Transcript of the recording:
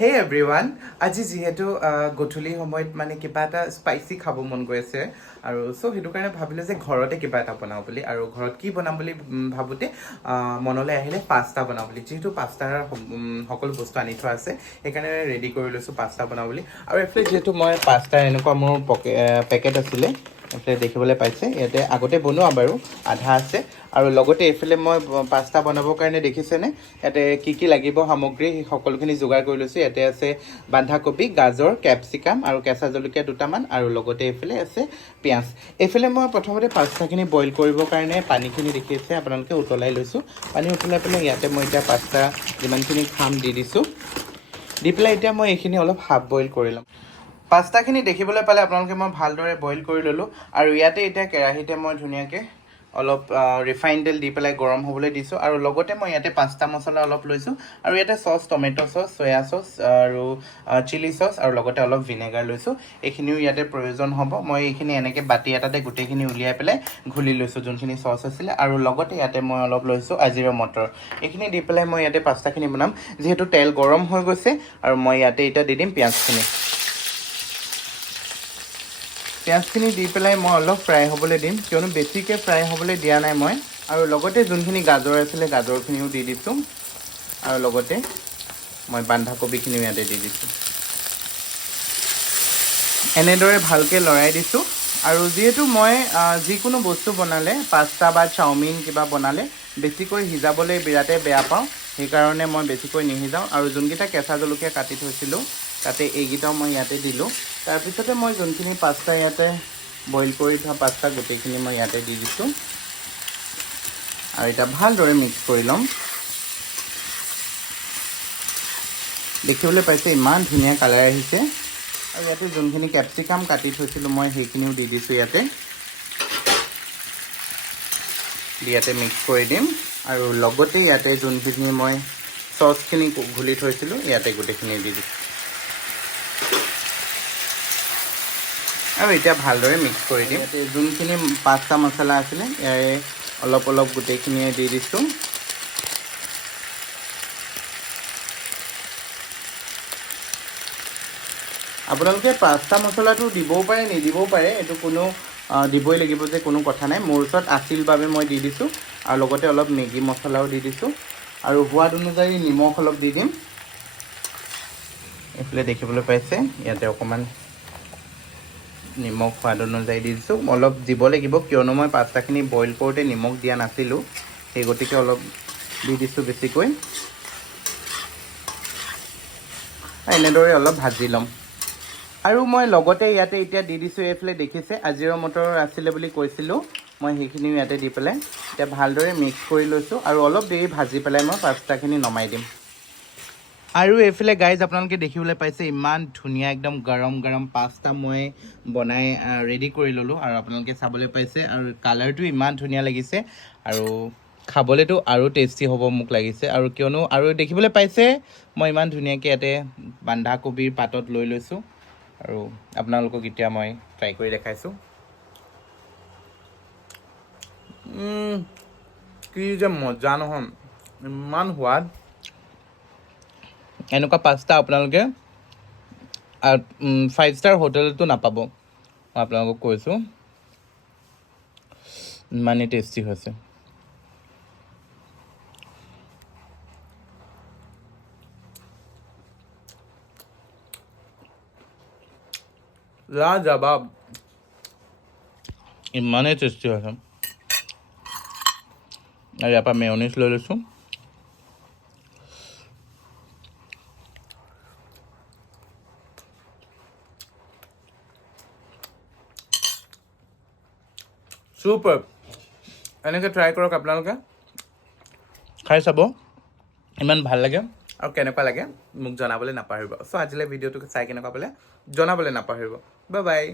হে এভৰিৱান আজি যিহেতু গধূলি সময়ত মানে কিবা এটা স্পাইচি খাব মন গৈ আছে আৰু সেইটো কাৰণে ভাবিলোঁ যে ঘৰতে কিবা এটা বনাওঁ বুলি আৰু ঘৰত কি বনাম বুলি ভাবোঁতে মনলৈ আহিলে পাস্তা বনাওঁ বুলি যিহেতু পাস্তাৰ সকলো বস্তু আনি থোৱা আছে সেইকাৰণে ৰেডি কৰি লৈছোঁ পাস্তা বনাওঁ বুলি আৰু এইফালে যিহেতু মই পাস্তাৰ এনেকুৱা মোৰ পেকেট আছিলে এইফালে দেখিবলৈ পাইছে ইয়াতে আগতে বনোৱা বাৰু আধা আছে আৰু লগতে এইফালে মই পাস্তা বনাবৰ কাৰণে দেখিছেনে ইয়াতে কি লাগিব সামগ্ৰী সেই সকলোখিনি যোগাৰ কৰি লৈছোঁ ইয়াতে আছে বন্ধাকবি গাজৰ কেপচিকাম আৰু কেঁচা জলকীয়া দুটামান আৰু লগতে এইফালে আছে পিঁয়াজ এইফালে মই প্ৰথমতে পাস্তাখিনি বইল কৰিবৰ কাৰণে পানীখিনি দেখিছে আপোনালোকে উতলাই লৈছোঁ পানী উতলাই পেলাই ইয়াতে মই এতিয়া পাস্তা যিমানখিনি খাম দি দিছোঁ দি পেলাই এতিয়া মই এইখিনি অলপ হাফ বইল কৰি ল'ম পাস্তাখিনি দেখিবলৈ পালে আপোনালোকে মই ভালদৰে বইল কৰি ল'লোঁ আৰু ইয়াতে এতিয়া কেৰাহীতে মই ধুনীয়াকৈ অলপ ৰিফাইন তেল দি পেলাই গৰম হ'বলৈ দিছোঁ আৰু লগতে মই ইয়াতে পাস্তা মছলা অলপ লৈছোঁ আৰু ইয়াতে sauce tomato' sauce soya sauce আৰু চিলি চচ আৰু লগতে অলপ ভিনেগাৰ লৈছোঁ এইখিনিও ইয়াতে প্ৰয়োজন হ'ব মই এইখিনি এনেকৈ বাতি এটাতে গোটেইখিনি উলিয়াই পেলাই ঘুলি লৈছোঁ যোনখিনি চচ আছিলে আৰু লগতে ইয়াতে মই অলপ লৈছোঁ আজিৰা মটৰ এইখিনি দি পেলাই মই ইয়াতে পাস্তাখিনি বনাম যিহেতু তেল গৰম হৈ গৈছে আৰু মই ইয়াতে এতিয়া দি দিম পিঁয়াজখিনি পিঁয়াজখিনি দি পেলাই মই অলপ ফ্ৰাই হ'বলৈ দিম কিয়নো বেছিকৈ ফ্ৰাই হ'বলৈ দিয়া নাই মই আৰু লগতে যোনখিনি গাজৰ আছিলে গাজৰখিনিও দি দিছোঁ আৰু লগতে মই বন্ধাকবিখিনিও ইয়াতে দি দিছোঁ এনেদৰে ভালকৈ লৰাই দিছোঁ আৰু যিহেতু মই যিকোনো বস্তু বনালে পাস্তা বা চাওমিন কিবা বনালে বেছিকৈ সিজাবলৈ বিৰাটেই বেয়া পাওঁ সেইকাৰণে মই বেছিকৈ নিসিজাওঁ আৰু যোনকেইটা কেঁচা জলকীয়া কাটি থৈছিলোঁ তাতে এইকেইটাও মই ইয়াতে দিলোঁ তাৰপিছতে মই যোনখিনি পাস্তা ইয়াতে বইল কৰি থোৱা পাস্তা গোটেইখিনি মই ইয়াতে দি দিছোঁ আৰু এতিয়া ভালদৰে মিক্স কৰি ল'ম দেখিবলৈ পাইছে ইমান ধুনীয়া কালাৰ আহিছে আৰু ইয়াতে যোনখিনি কেপচিকাম কাটি থৈছিলোঁ মই সেইখিনিও দি দিছোঁ ইয়াতে ইয়াতে মিক্স কৰি দিম আৰু লগতে ইয়াতে যোনখিনি মই চচখিনি ঘুলি থৈছিলোঁ ইয়াতে গোটেইখিনি দি দিছোঁ আৰু এতিয়া ভালদৰে মিক্স কৰি দিম ইয়াতে যোনখিনি পাস্তা মছলা আছিলে ইয়াৰে অলপ অলপ গোটেইখিনিয়ে দি দিছোঁ আপোনালোকে পাস্তা মছলাটো দিবও পাৰে নিদিবও পাৰে এইটো কোনো দিবই লাগিব যে কোনো কথা নাই মোৰ ওচৰত আছিল বাবে মই দি দিছোঁ আৰু লগতে অলপ মেগী মছলাও দি দিছোঁ আৰু সোৱাদ অনুযায়ী নিমখ অলপ দি দিম এইফালে দেখিবলৈ পাইছে ইয়াতে অকণমান নিমখ সোৱাদ অনুযায়ী দি দিছোঁ অলপ দিব লাগিব কিয়নো মই পাস্তাখিনি বইল কৰোঁতে নিমখ দিয়া নাছিলোঁ সেই গতিকে অলপ দি দিছোঁ বেছিকৈ এনেদৰে অলপ ভাজি ল'ম আৰু মই লগতে ইয়াতে এতিয়া দি দিছোঁ এইফালে দেখিছে আজিৰা মটৰ আছিলে বুলি কৈছিলোঁ মই সেইখিনিও ইয়াতে দি পেলাই এতিয়া ভালদৰে মিক্স কৰি লৈছোঁ আৰু অলপ দেৰি ভাজি পেলাই মই পাস্তাখিনি নমাই দিম আৰু এইফালে গাইজ আপোনালোকে দেখিবলৈ পাইছে ইমান ধুনীয়া একদম গৰম গৰম পাস্তা মই বনাই ৰেডি কৰি ল'লোঁ আৰু আপোনালোকে চাবলৈ পাইছে আৰু কালাৰটো ইমান ধুনীয়া লাগিছে আৰু খাবলৈতো আৰু টেষ্টি হ'ব মোক লাগিছে আৰু কিয়নো আৰু দেখিবলৈ পাইছে মই ইমান ধুনীয়াকৈ ইয়াতে বন্ধাকবিৰ পাতত লৈ লৈছোঁ আৰু আপোনালোকক এতিয়া মই ট্ৰাই কৰি দেখাইছোঁ কি যে মজা নহয় ইমান সোৱাদ এনেকুৱা পাস্তা আপোনালোকে 5 ষ্টাৰ হোটেলতো নাপাব মই আপোনালোকক কৈছোঁ ইমানেই টেষ্টি হৈছে লাজবাব ইমানেই টেষ্টি হৈছে আৰু ইয়াৰ পৰা মেয়নিজ লৈ লৈছোঁ চুপাৰ এনেকৈ ট্ৰাই কৰক আপোনালোকে খাই চাব ইমান ভাল লাগে আৰু কেনেকুৱা লাগে মোক জনাবলৈ নাপাহৰিব চ' আজিলৈ ভিডিঅ'টো চাই কেনেকুৱা পালে জনাবলৈ নাপাহৰিব বাই বাই